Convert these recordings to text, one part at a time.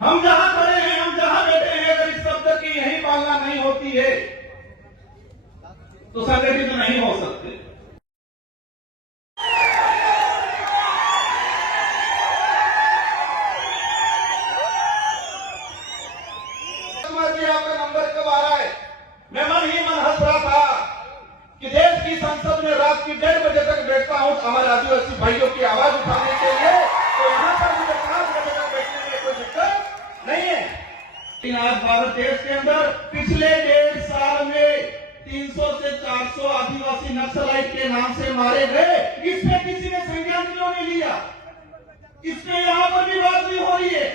हम जहां खड़े हैं, हम जहां बैठे हैं, अगर इस शब्द की यही पालना नहीं होती है तो संगठित नहीं हो सकते। आपका नंबर कब आ रहा है? मैं मन ही मन हंस रहा था कि देश की संसद में रात की 1:30 बजे तक बैठता हूं हमारे आदिवासी भाइयों की आवाज उठाने के लिए, तो यहां पर मुझे 5 बजे तक बैठने में कोई दिक्कत नहीं है। लेकिन आज भारत देश के अंदर पिछले 1.5 साल में 300 से 400 आदिवासी नक्सलाइट के नाम से मारे गए, इसमें किसी ने संज्ञान क्यों नहीं लिया? इसमें यहां पर भी बात नहीं हो रही है।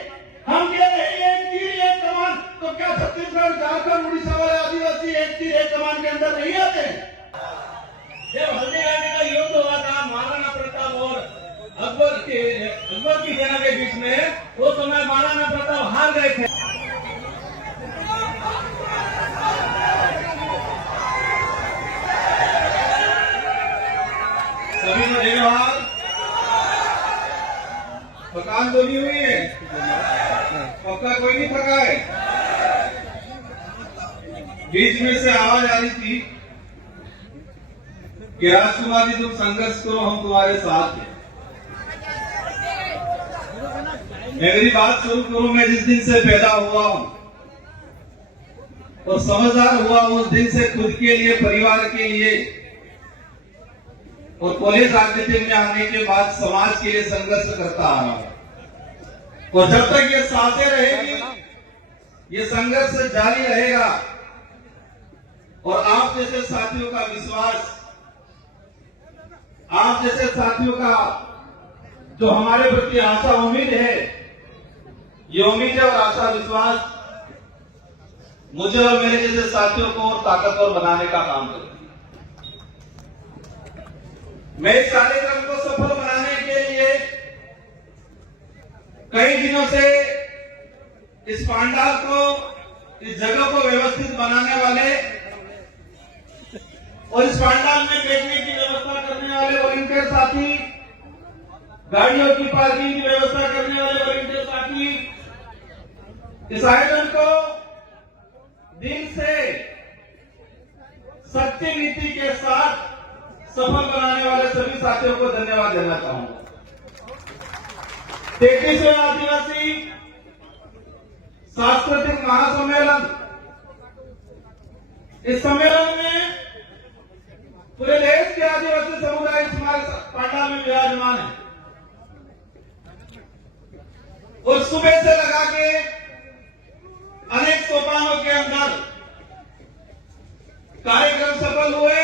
हम कह रहे हैं एक तीर एक कमान, तो क्या छत्तीसगढ़, झारखंड, उड़ीसा वाले आदिवासी एक तीर एक कमान के अंदर नहीं आते? जब हल्दीघाटी का युद्ध हुआ था महाराणा प्रताप और अकबर की सेना के बीच में, वो समय महाराणा प्रताप हार गए थे। सभी को धन्यवाद। थकान तो नहीं हुई है? पक्का कोई नहीं थका है? बीच में से आवाज आ रही थी कि राष्ट्रवादी तुम संघर्ष करो, हम तुम्हारे साथ हैं। मेरी बात शुरू करूं। मैं जिस दिन से पैदा हुआ हूं और समझदार हुआ उस दिन से खुद के लिए, परिवार के लिए और कॉलेज राजनीति में आने के बाद समाज के लिए संघर्ष करता आ रहा हूं। और जब तक ये सांसें रहेगी, ये संघर्ष जारी रहेगा और आप जैसे साथियों का विश्वास, आप जैसे साथियों का जो हमारे प्रति आशा उम्मीद है, ये उम्मीद और आशा विश्वास मुझे और मेरे जैसे साथियों को और ताकतवर बनाने का काम करेगी। मैं इस कार्यक्रम को सफल बनाने के लिए कई दिनों से इस पंडाल को, इस जगह को व्यवस्थित बनाने वाले और इस पंडाल में बैठने की व्यवस्था करने वाले वॉलंटियर साथी, गाड़ियों की पार्किंग की व्यवस्था करने वाले वॉलंटियर साथी, इस आयोजन को दिल से सच्ची नीति के साथ सफल बनाने वाले सभी साथियों को धन्यवाद देना चाहूंगा। 33वें आदिवासी सांस्कृतिक महासम्मेलन, इस सम्मेलन में पूरे देश के आदिवासी समुदाय इस पंडाल में विराजमान है और सुबह से लगा के अनेक सोपानों के अंदर कार्यक्रम सफल हुए।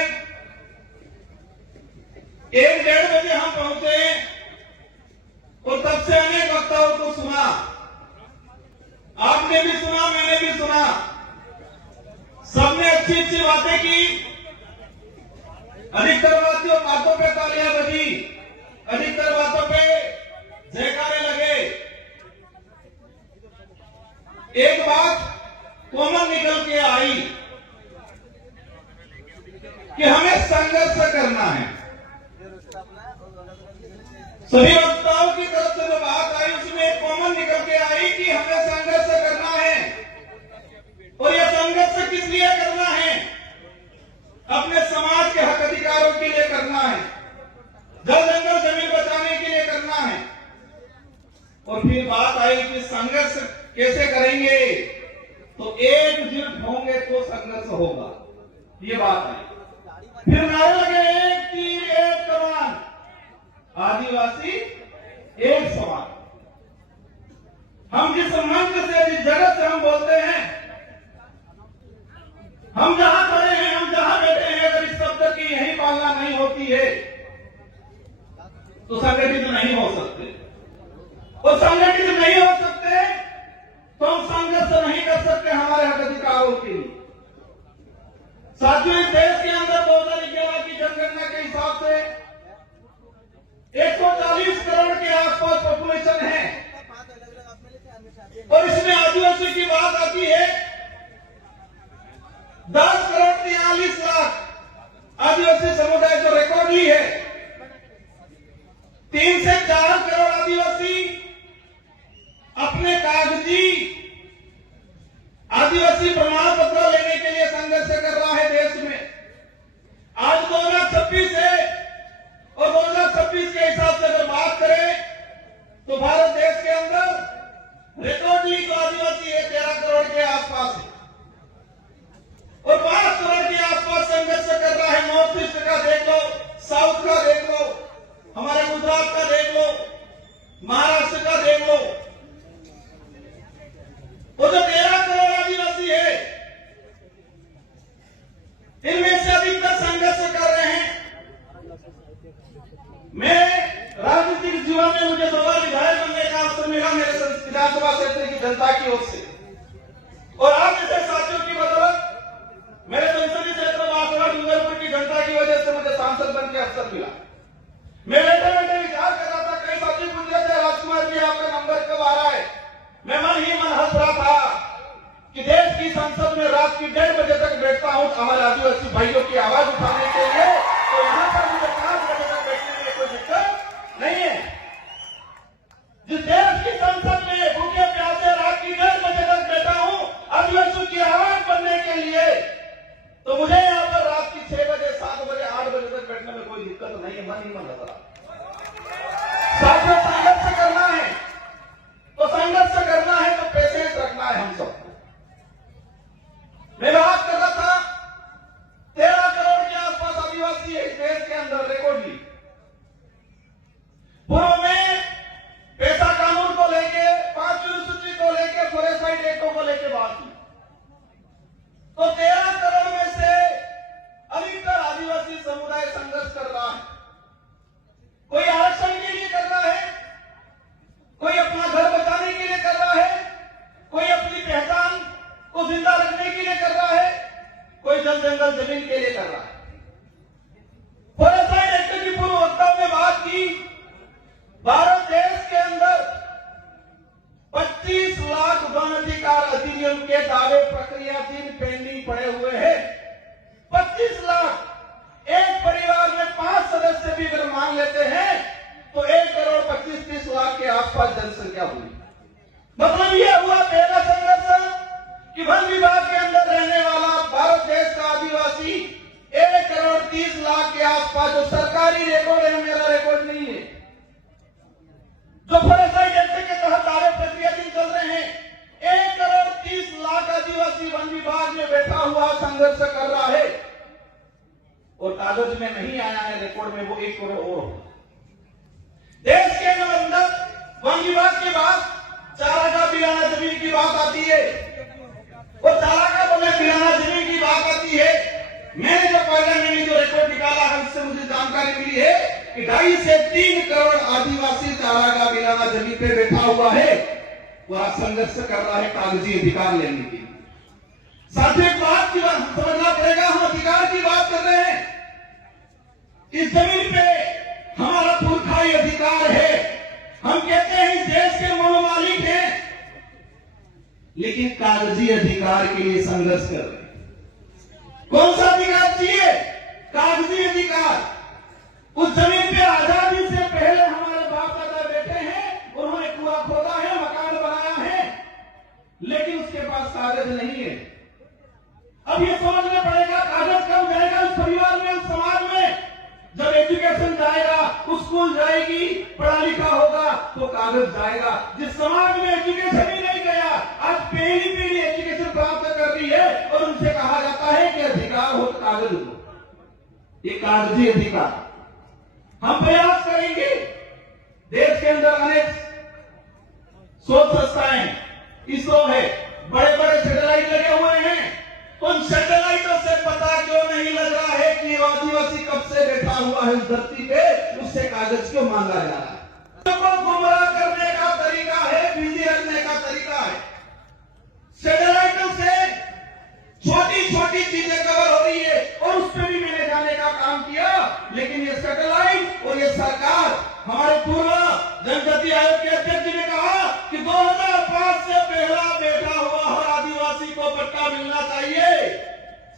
1-1:30 बजे हम पहुंचे और तब से अनेक वक्ताओं को सुना। आपने भी सुना, मैंने भी सुना। सबने अच्छी अच्छी बातें की, अधिकतर बातों पे तालियां बजी, अधिकतर बातों पे जयकारे लगे। एक बात कॉमन निकल के आई कि हमें संघर्ष करना है। सभी वक्ताओं की तरफ से जो बात आई उसमें एक कॉमन निकल के आई कि हमें संघर्ष करना है। और यह संघर्ष किस लिए करना है? अपने समाज के हक अधिकारों के लिए करना है, जल जंगल जमीन बचाने के लिए करना है। और फिर बात आई कि संघर्ष कैसे करेंगे? तो एकजुट होंगे तो संघर्ष होगा, ये बात आई। फिर नारे लगे, एक तीर एक कमान, आदिवासी एक समान। हम जिस मंच से, जिस जगह से हम बोलते हैं, हम जहां खड़े हैं, हम जहां बैठे हैं, अगर इस शब्द की यही पालना नहीं होती है तो संगठित नहीं हो सकते। और संगठित नहीं हो सकते तो हम संघर्ष नहीं कर सकते हमारे हक अधिकारों के लिए। साथियों, इस देश के अंदर 2011 की जनगणना के हिसाब से 140 करोड़ के आसपास पॉपुलेशन है और इसमें आदिवासी की बात आती है 10 करोड़ 43 लाख आदिवासी समुदाय जो रिकॉर्ड ली है। 3 से 4 करोड़ आदिवासी अपने कागजी विधानसभा क्षेत्र की जनता की ओर से और आप जैसे साथियों की बदौलत मेरे संसदीय क्षेत्र बांसवाड़ा डूंगरपुर की जनता की वजह से मुझे सांसद बन के अवसर मिला। मैं बैठे बैठे विचार कर रहा था, कई साथी पूछ रहे थे राजकुमार जी आपका नंबर कब आ रहा है। मैं मन ही मन हंस रहा था कि देश की संसद में रात की 1:30 बजे तक बैठता हूं हमारे आदिवासी भाइयों की आवाज उठाने के लिए, तो यहां पर मुझे 5 बजे तक बैठने में कोई दिक्कत नहीं है। जिस देश की संसद में भूखे प्यासे रात की 1:30 बजे तक बैठा हूं आदिवासियों की आवाज बनने के लिए, तो मुझे यहां पर रात की 6 बजे 7 बजे 8 बजे तक बैठने में कोई दिक्कत नहीं है। मन ही मन लग रहा साथियों, संघर्ष करना है तो संघर्ष करना है तो पेशेंस रखना है हम सबको। मैं बात कर रहा था 13 करोड़ के आसपास आदिवासी है इस देश के अंदर रिकॉर्डली। पूर्व में पैसा कानून को लेके 5वीं अनुसूची को लेके फॉरेस्ट एक्टों को लेके बात की, तो 13 करोड़ में से अधिकतर आदिवासी समुदाय संघर्ष कर रहा है। कोई आरक्षण के लिए कर रहा है, कोई अपना घर बचाने के लिए कर रहा है, कोई अपनी पहचान को जिंदा रखने के लिए कर रहा है, कोई जल जंगल जमीन के लिए कर रहा है। फॉरेस्ट एक्ट की पूर्व वक्तव्य में बात की, भारत देश के अंदर 25 लाख वन अधिकार अधिनियम के दावे प्रक्रियाधीन पेंडिंग पड़े हुए हैं। 25 लाख, एक परिवार में 5 सदस्य भी अगर मान लेते हैं तो 1 करोड़ 25-30 लाख के आसपास जनसंख्या हुई। मतलब यह हुआ पहला संघर्ष कि वन विभाग के अंदर रहने वाला भारत देश का आदिवासी 1 करोड़ 30 लाख के आसपास, जो सरकारी रिकॉर्ड है, मेरा रिकॉर्ड नहीं है, जो फॉरेस्ट एक्ट के तहत दावे प्रक्रियाधीन चल रहे हैं, 1 करोड़ 30 लाख आदिवासी वन विभाग में बैठा हुआ संघर्ष कर रहा है और कागज में नहीं आया है रिकॉर्ड में, वो 1 करोड़ और होगा। देश के अंदर वन विभाग के बाद चारागाह बिराना जमीन की बात आती है, और चारागाह बने बिराना जमीन की बात आती है। मैंने जो पार्लियामेंट में जो रिकॉर्ड निकाला है उससे मुझे जानकारी मिली है कि 2.5 से 3 करोड़ आदिवासी चारागाह बिराना जमीन पे बैठा हुआ है, वह संघर्ष कर रहा है कागजी अधिकार लेने के लिए। साथ ही बात की बात समझना पड़ेगा, हम अधिकार की बात कर रहे हैं। इस जमीन पे हमारा पुरखाई अधिकार है, हम कहते हैं इस देश के मनोमालिक हैं, लेकिन कागजी अधिकार के लिए संघर्ष कर रहे हैं। कौन सा अधिकार चाहिए? कागजी अधिकार। उस जमीन पे आजादी से पहले हमारे बाप दादा बैठे हैं, उन्होंने कुआं खोदा है, मकान बनाया है, लेकिन उसके पास कागज नहीं है। अब ये समझना पड़ेगा कागज कब जाएगा उस परिवार में, उस समाज में। जब एजुकेशन जाएगा, स्कूल जाएगी, पढ़ा लिखा होगा तो कागज जाएगा। जिस समाज में एजुकेशन ही नहीं गया, आज पहली पीढ़ी एजुकेशन प्राप्त कर रही है और उनसे कहा जाता है कि अधिकार हो तो कागज दो, ये कागजी अधिकार। हम प्रयास करेंगे, देश के अंदर अनेक शोध संस्थाएं, इसरो है, बड़े बड़े सैटेलाइट लगे हुए हैं, उन सैटेलाइटों से पता क्यों नहीं लग रहा है कि आदिवासी कब से बैठा हुआ है उस धरती पे, उससे कागज क्यों मांगा जा रहा है? सबको गुमराह करने का तरीका है, बिजी रखने का तरीका है। सैटेलाइटों से छोटी छोटी चीजें कवर हो रही है और उस पर भी मैंने जाने का काम किया, लेकिन ये सैटेलाइट और ये सरकार, हमारे पूर्व जनजाति आयोग के अध्यक्ष जी ने कहा कि 2005 से पहला बैठा हुआ हर आदिवासी को पट्टा मिलना चाहिए,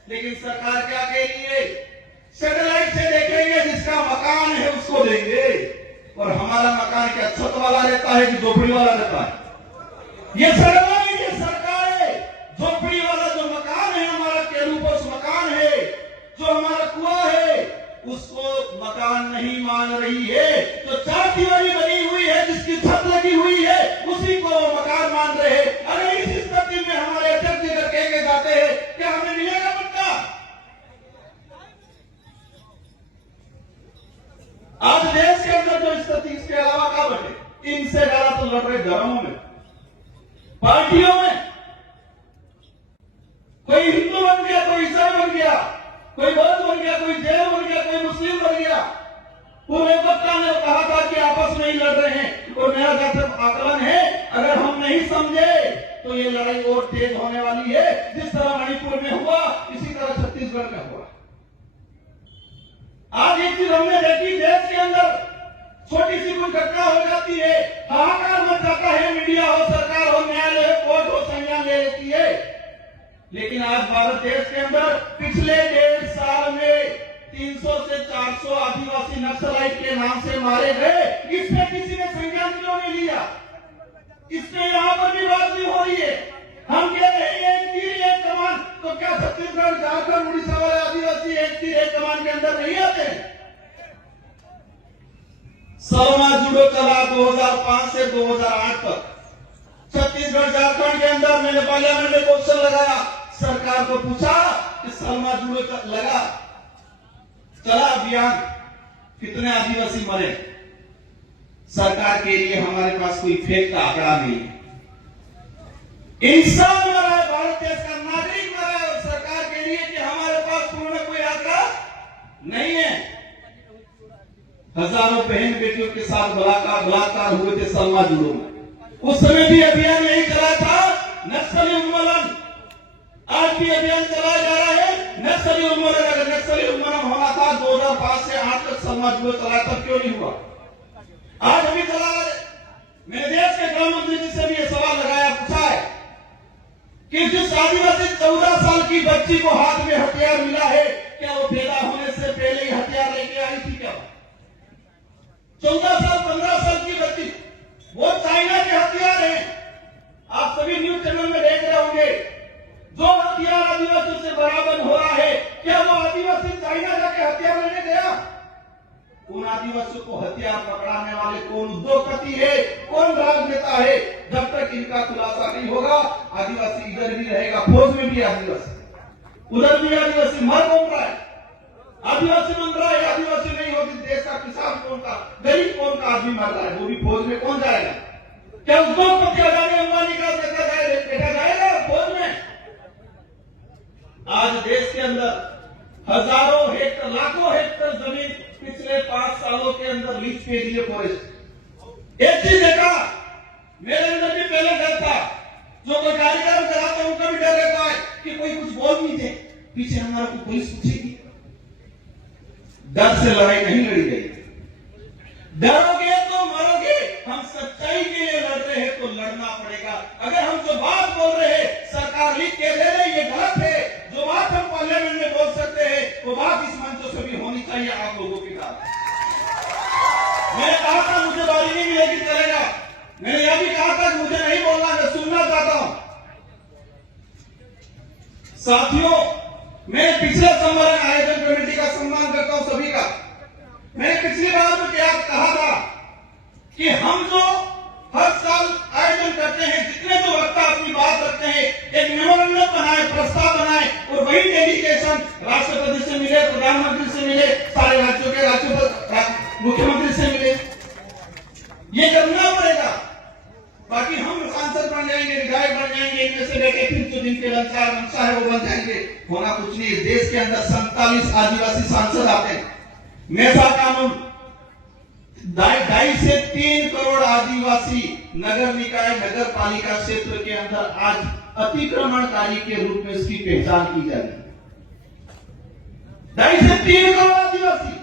लेकिन सरकार क्या कह रही है? सैटेलाइट से देखेंगे, जिसका मकान है उसको देंगे, और हमारा मकान क्या छत वाला रहता है कि झोपड़ी वाला रहता है? ये सैटेलाइट, ये सरकार है, झोपड़ी वाला जो मकान है हमारा, केलूपोस मकान है, जो हमारा कुआं है, उसको मकान नहीं मान रही है। जो 4 दीवारी बनी हुई है, जिसकी छत लगी हुई है, उसी को मकान मान रहे हैं। अगर इस स्थिति में हमारे अध्यक्ष जी कह के जाते हैं कि हमें मिलेगा पट्टा, आज देश के अंदर जो स्थिति, इसके अलावा क्या बचे? इनसे ज्यादा तो लड़ रहे घरों में, पार्टियों में। कोई हिंदू बन गया, कोई ईसाई बन गया, कोई बौद्ध बन गया, कोई जैन बन गया, कोई मुस्लिम बन गया। पूरे वक्ता ने कहा था कि आपस में ही लड़ रहे हैं, और मेरा जैसे आकलन है, अगर हम नहीं समझे तो ये लड़ाई और तेज होने वाली है। जिस तरह मणिपुर में हुआ इसी तरह छत्तीसगढ़ में हुआ। आज एक चीज हमने देखी, देश के अंदर छोटी सी कुछ घटना हो जाती है, हाहाकार मच जाता है, मीडिया हो, सरकार हो, न्यायालय हो, कोर्ट हो, संज्ञान ले लेती है। लेकिन आज भारत देश के अंदर पिछले 1.5 साल में 300 से 400 आदिवासी नक्सलाइट के नाम से मारे गए। इसमें किसी ने संज्ञान क्यों नहीं लिया? इसमें यहां पर भी बात नहीं हो रही है। हम कह रहे हैं एक तीर एक कमान, तो क्या छत्तीसगढ़, झारखंड, उड़ीसा वाले आदिवासी एक तीर एक कमान के अंदर नहीं आते? सलमा जुडो चला 2005 से 2008 तक छत्तीसगढ़, झारखंड के अंदर। मैंने पार्लियामेंट में क्वेश्चन लगाया, सरकार को पूछा कि सलमा जुडो चला अभियान, कितने आदिवासी मरे? सरकार के लिए हमारे पास कोई फेक का आंकड़ा नहीं है। इंसान मरा है, भारत देश का नागरिक मरा है, और सरकार के लिए कि हमारे पास पूर्ण कोई आंकड़ा नहीं है। हजारों बहन बेटियों के साथ बलात्कार हुए थे सलमा जुडो में। उस समय भी अभियान नहीं चला था नक्सली उन्मूलन। आज भी अभियान चलाया जा रहा है नक्सली उन्मूलन। अगर नक्सली उन्मूलन होना था 2005 से 8 तक सलमा जुडो चला, तब क्यों नहीं हुआ? आज अभी चला। मैंने देश के गृह मंत्री जी से भी ये सवाल लगाया, पूछा है कि जिस आदिवासी 14 साल की बच्ची को हाथ में हथियार मिला है, क्या वो पैदा होने से पहले ही हथियार लेके आई थी? क्या 14 साल 15 साल की बच्ची, वो चाइना के हथियार हैं। आप सभी न्यूज चैनल में देख रहे होंगे, जो हथियार आदिवासियों से बराबर हो रहा है, क्या वो आदिवासी चाइना जाके हथियार लेने गया? उन आदिवासियों को हथियार पकड़ाने वाले कौन उद्योगपति है, कौन राजनेता है? जब तक इनका खुलासा नहीं होगा, आदिवासी इधर भी रहेगा, फौज में भी आदिवासी, उधर भी आदिवासी। मर कौन रहा है? आदिवासी बन रहा है। आदिवासी नहीं होगी देश का किसान कौन का, गरीब कौन का आदमी मर रहा है, वो भी फौज में कौन जाएगा? क्या उद्योगपति अदानी अंबानी का देखा जाएगा फौज में? आज देश के अंदर हजारों हेक्टर, लाखों हेक्टर जमीन पिछले 5 सालों के अंदर लीज पे दिए फॉरेस्ट। एक चीज देखा, मेरे अंदर भी पहले डर था, जो कोई कार्यक्रम कराते हैं उनका भी डर रहता है कि कोई कुछ बोल नहीं दे, पीछे हमारा को पुलिस पूछेगी। डर से लड़ाई नहीं लड़ी गई। डरोगे तो मरोगे। हम सच्चाई के लिए लड़ रहे हैं तो लड़ना पड़ेगा। अगर हम जो बात बोल रहे हैं, सरकार लिख के दे रही, ये गलत है। जो बात हम पार्लियामेंट में बोल सकते हैं, वो बात इस मंचों से भी होनी चाहिए आप लोगों के साथ। मैंने कहा था मुझे बारी नहीं मिलेगी, चलेगा। मैंने यह भी कहा था कि मुझे नहीं बोलना, मैं सुनना चाहता हूं। साथियों, मैं पिछले सम्मेलन आयोजन कमेटी का सम्मान करता हूं सभी का। मैंने पिछली बार तो क्या कहा था कि हम जो हर साल आयोजन करते हैं, जितने जो वक्ता अपनी बात रखते हैं, एक मेमोरेंडम बनाए, प्रस्ताव बनाए, और वही डेलीगेशन राष्ट्रपति से मिले, प्रधानमंत्री से मिले, सारे राज्यों के मुख्यमंत्री से मिले। ये करना पड़ेगा। बाकी हम सांसद बन जाएंगे, विधायक बन जाएंगे, इनमें से लेके फिर जो जिनके मंशा है वो बन जाएंगे, होना कुछ नहीं। देश के अंदर 47 आदिवासी सांसद आते हैं। मेसा कानून 2.5 से 3 करोड़ आदिवासी नगर निकाय, नगर पालिका क्षेत्र के अंदर आज अतिक्रमणकारी के रूप में इसकी पहचान की जा रही है। 2.5 से 3 करोड़ आदिवासी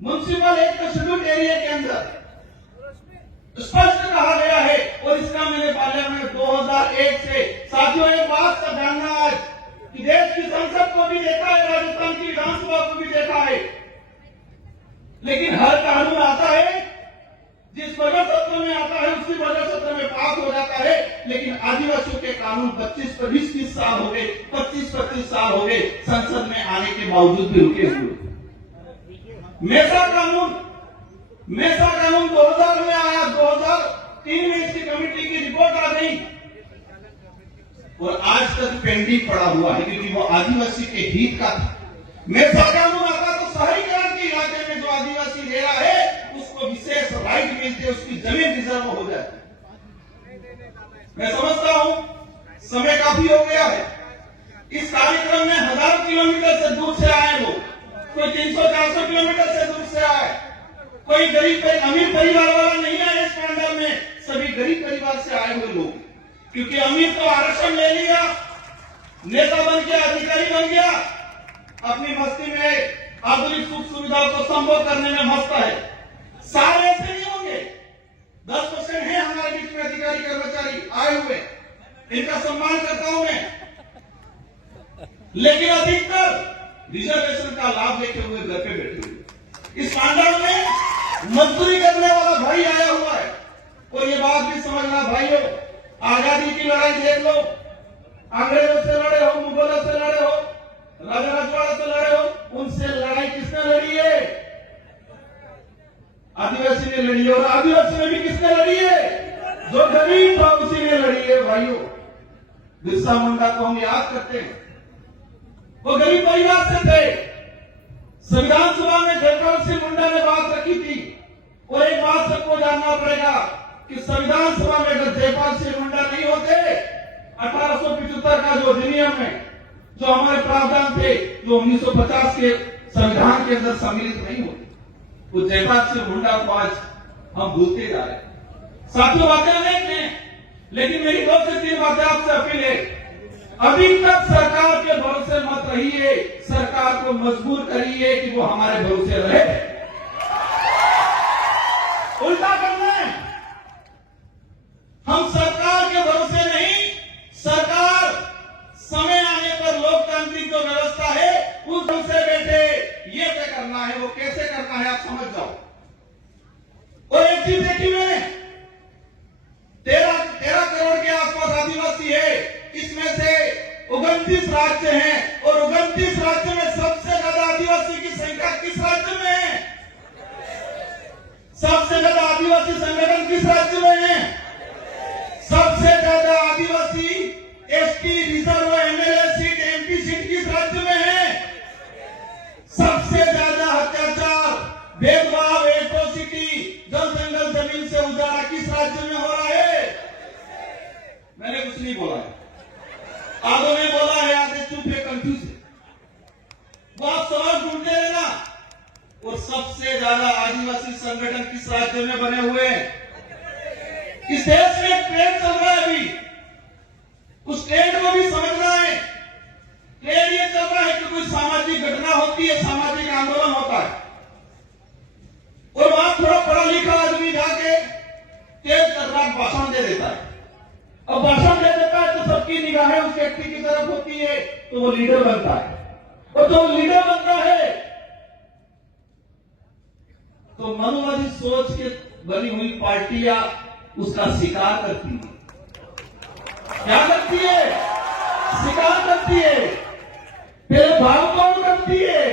म्युनिसिपल एक शेड्यूल्ड एरिया के अंदर स्पष्ट कहा गया है। और इसका मैंने पार्लियामेंट 2001 से, साथियों एक बात का जानना आज कि देश की संसद को भी देखा है, राजस्थान की विधानसभा को भी देखा है, लेकिन हर कानून आता है जिस बजट सत्र में आता है उसी बजट सत्र में पास हो जाता है। लेकिन आदिवासियों के कानून 25-30 साल हो गए, 25-25 साल हो गए संसद में आने के बावजूद भी रुके हुए। मेसा कानून 2000 में आया, 2003 में इसकी कमेटी की रिपोर्ट आ गई और आज तक पेंडिंग पड़ा हुआ है, क्योंकि वो आदिवासी के हित का था। मेसा कानून आता तो शहरीकरण के इलाके में जो आदिवासी रह रहा है उसको विशेष राइट मिलते, उसकी जमीन रिजर्व हो जाती। मैं समझता हूं समय काफी हो गया है। इस कार्यक्रम में हजारों किलोमीटर से दूर से आए लोग, कोई 300-400 किलोमीटर से दूर से आए, कोई गरीब अमीर परिवार वाला नहीं है इस पंडाल में। गरीब परिवार से आए हुए लोग, क्योंकि अमीर तो आरक्षण ले लिया, नेता बन गया, अधिकारी बन गया, अपनी मस्ती में आधुनिक सुख सुविधाओं को संभव करने में मस्त है। सारे ऐसे नहीं होंगे, 10% है हमारे बीच में अधिकारी कर्मचारी आए हुए, इनका सम्मान करता हूं मैं, लेकिन अधिकतर रिजर्वेशन का लाभ लेते हुए घर पे बैठे हुए। इस पांडाल में मजदूरी करने वाला भाई आया हुआ है। और ये बात भी समझना भाइयों, आजादी की लड़ाई देख लो, अंग्रेजों से लड़े हो, मुगलों से लड़े हो, राजा रजवाड़ा से लड़े हो, उनसे लड़ाई किसने लड़ी है? आदिवासी ने लड़ी है। और आदिवासी में भी किसने लड़ी है? जो गरीब था उसी ने लड़ी है भाइयों। बिरसा मुंडा को हम याद करते हैं, वो गरीब परिवार से थे। संविधान सभा में जयपाल सिंह मुंडा ने बात रखी थी। और एक बात सबको जानना पड़ेगा कि संविधान सभा में अगर जयपाल सिंह मुंडा नहीं होते, 1875 का जो अधिनियम है, जो हमारे प्रावधान थे, जो 1950 के संविधान के अंदर सम्मिलित नहीं होते, वो जयपाल सिंह मुंडा को आज हम भूलते जा रहे हैं। साथियों, बातें अनेक हैं, लेकिन मेरी 2 से 3 बातें आपसे अपील है। अभी तक सरकार के भरोसे मत रहिए, सरकार को मजबूर करिए कि वो हमारे भरोसे रहे। उल्टा करना है, हम सरकार के भरोसे नहीं, सरकार समय आने पर लोकतांत्रिक जो व्यवस्था है उस ढंग से बैठे, ये तय करना है। वो कैसे करना है आप समझ जाओ। और एक चीज देखी मैंने, 13 करोड़ के आसपास आदिवासी है, इसमें से 29 राज्य हैं, और 29 राज्य में सबसे ज्यादा आदिवासी की संख्या किस राज्य में है? सबसे ज्यादा आदिवासी संगठन किस राज्य में है? सबसे ज्यादा आदिवासी ST, reserve, MLA seat, MP seat किस राज्य में है? सबसे ज्यादा अत्याचार, भेदभाव, एट्रोसिटी, जल जंगल जमीन से उजाड़ा किस राज्य में हो रहा है? मैंने कुछ नहीं बोला है, आधों ने बोला है, आधे चुप है, कंफ्यूज है। वो आप सवाल ढूंढते रहना। और सबसे ज्यादा आदिवासी संगठन किस राज्य में बने हुए हैं? इस देश में एक ट्रेंड चल रहा है अभी, उस ट्रेंड को भी समझना है। ट्रेंड ये चल रहा है कि कोई सामाजिक घटना होती है, सामाजिक आंदोलन होता है, और वहां थोड़ा पढ़ा लिखा आदमी जाके तेज तर्रार भाषण दे देता है। अब भाषण दे देता है तो सबकी निगाहें उस व्यक्ति की तरफ होती है, तो वो लीडर बनता है। और जो लीडर बनता है तो मनुवादी सोच के बनी हुई पार्टियां उसका शिकार करती है। क्या करती है? शिकार करती है, फिर भागदौड़ करती है,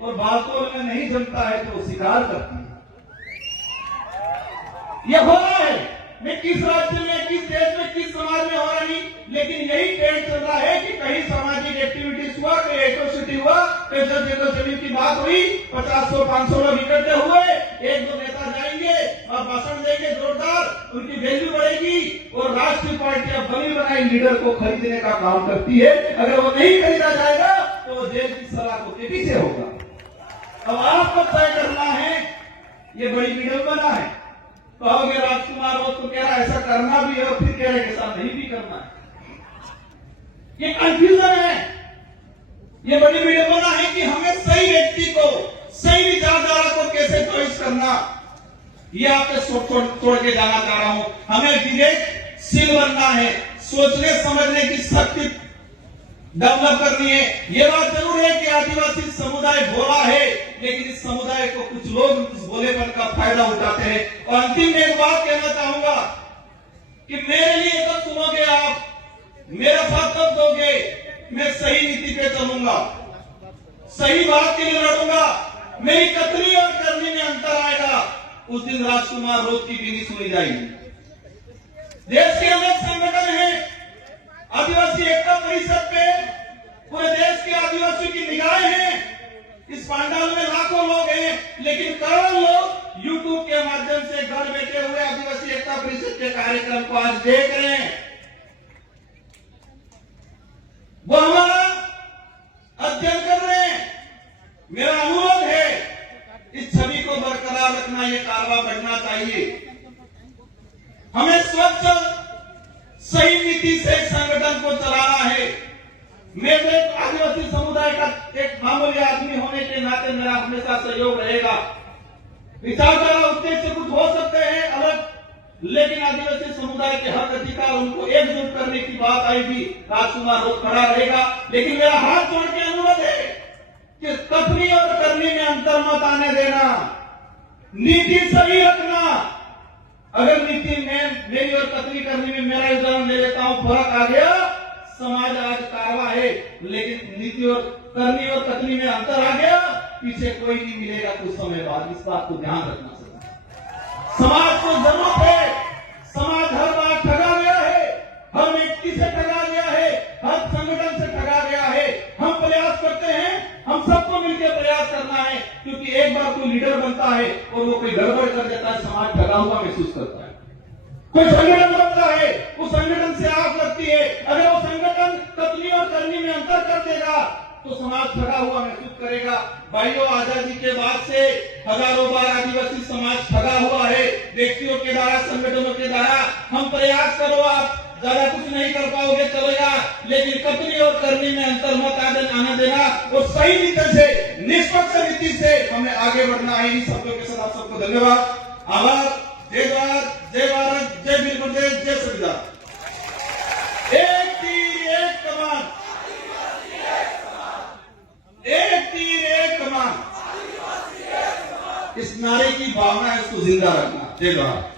और भागदौड़ में नहीं जमता है तो शिकार करती है। यह हो रहा है, मैं किस राज्य में, किस देश में, किस समाज में हो रही, लेकिन यही ट्रेंड चल रहा है कि कहीं सामाजिक एक्टिविटीज हुआ, कहीं एट्रोसिटी हुआ, कहीं जल जमीन की बात हुई, 50-100-500 लोग इकट्ठे हुए, 1-2 नेता जाएंगे और भाषण देंगे जोरदार, उनकी वैल्यू बढ़ेगी, और राष्ट्रीय पार्टियां बनी बनाई लीडर को खरीदने का काम करती है। अगर वो नहीं खरीदा जाएगा तो वो जेल की सलाखों के पीछे होगा। अब आपको तय करना है, ये बड़ी विडंबना है। कहोगे राजकुमार वो तो कह रहा ऐसा करना भी है, और फिर कह रहे ऐसा नहीं भी करना है। ये कंफ्यूजन है, ये बड़ी विडंबना है कि हमें सही व्यक्ति को, सही विचारधारा को कैसे चॉइस करना, ये आपको छोड़ के जाना चाह रहा हूं। हमें विवेकशील बनना है, सोचने समझने की शक्ति डेवलप करनी है। ये बात जरूर है कि आदिवासी समुदाय भोला है, लेकिन इस समुदाय को कुछ लोग इस भोलेपन का फायदा उठाते हैं। और अंतिम में एक बात कहना चाहूंगा कि मेरे लिए तब सुनोगे आप, मेरा साथ तब दोगे, मैं सही नीति पे चलूंगा, सही बात के लिए लड़ूंगा, मेरी कथनी और करनी में अंतर आएगा, उस दिन राजकुमार रोज की बीनी सुनी जाएगी। देश के अनेक संगठन हैं, आदिवासी एकता परिषद पे पूरे देश के आदिवासियों की निगाहें हैं। इस पंडाल में लाखों लोग हैं, लेकिन करोड़ों लोग यूट्यूब के माध्यम से घर बैठे हुए आदिवासी एकता परिषद के कार्यक्रम को आज देख रहे हैं। वो हमारा अध्ययन कर रहे हैं। मेरा अनुरोध है, इस छवि को बरकरार रखना, ये कारवा बढ़ना चाहिए। हमें स्वच्छ सही नीति से संगठन को चलाना है। मैं तो एक आदिवासी समुदाय का एक मामूली आदमी होने के नाते मेरा हमेशा सहयोग रहेगा। विचारधारा उद्देश्य कुछ हो सकते हैं अलग, लेकिन आदिवासी समुदाय के हक अधिकार उनको एकजुट करने की बात आएगी, राजकुमार रोज खड़ा रहेगा। लेकिन मेरा हाथ जोड़ के अनुरोध है कि कथनी और करनी में अंतर मत आने देना, नीति सही रखना। अगर नीति में मेरी और कथनी करनी में मेरा उदाहरण ले लेता हूं, फर्क आ गया, समाज आज कारवा है, लेकिन नीति और करनी और कथनी में अंतर आ गया, पीछे कोई नहीं मिलेगा कुछ समय बाद। इस बात को ध्यान रखना चाहिए। समाज को जरूरत है, समाज हर बार ठगा गया है, हर व्यक्ति से ठगा गया है, हर संगठन से ठगा गया है। हम प्रयास करते हैं, हम सबको मिलकर प्रयास करना है, क्योंकि एक बार कोई लीडर बनता है और वो कोई गड़बड़ कर देता है, समाज ठगा हुआ महसूस करता है। कोई संगठन बनता है, उस संगठन से आग लगती है, अगर वो संगठन कथनी और करनी में अंतर कर देगा तो समाज ठगा हुआ महसूस करेगा। भाइयों, आजादी के बाद से हजारों बार आदिवासी समाज ठगा हुआ है, व्यक्तियों के द्वारा, संगठनों के द्वारा। हम प्रयास करो, आप ज्यादा कुछ नहीं कर पाओगे चलेगा, लेकिन कथनी और करनी में अंतर मत आने देना और सही नीति से, निष्पक्ष नीति से हमें आगे बढ़ना है। इन शब्दों के साथ आप सबको धन्यवाद, आभार। जय जवाहर, जय भारत, जय वीर गुरुदेव, जय संविधान। एक तीर एक कमान, एक तीर एक कमान, इस नारे की भावना है, उसको जिंदा रखना। जय जवाहर।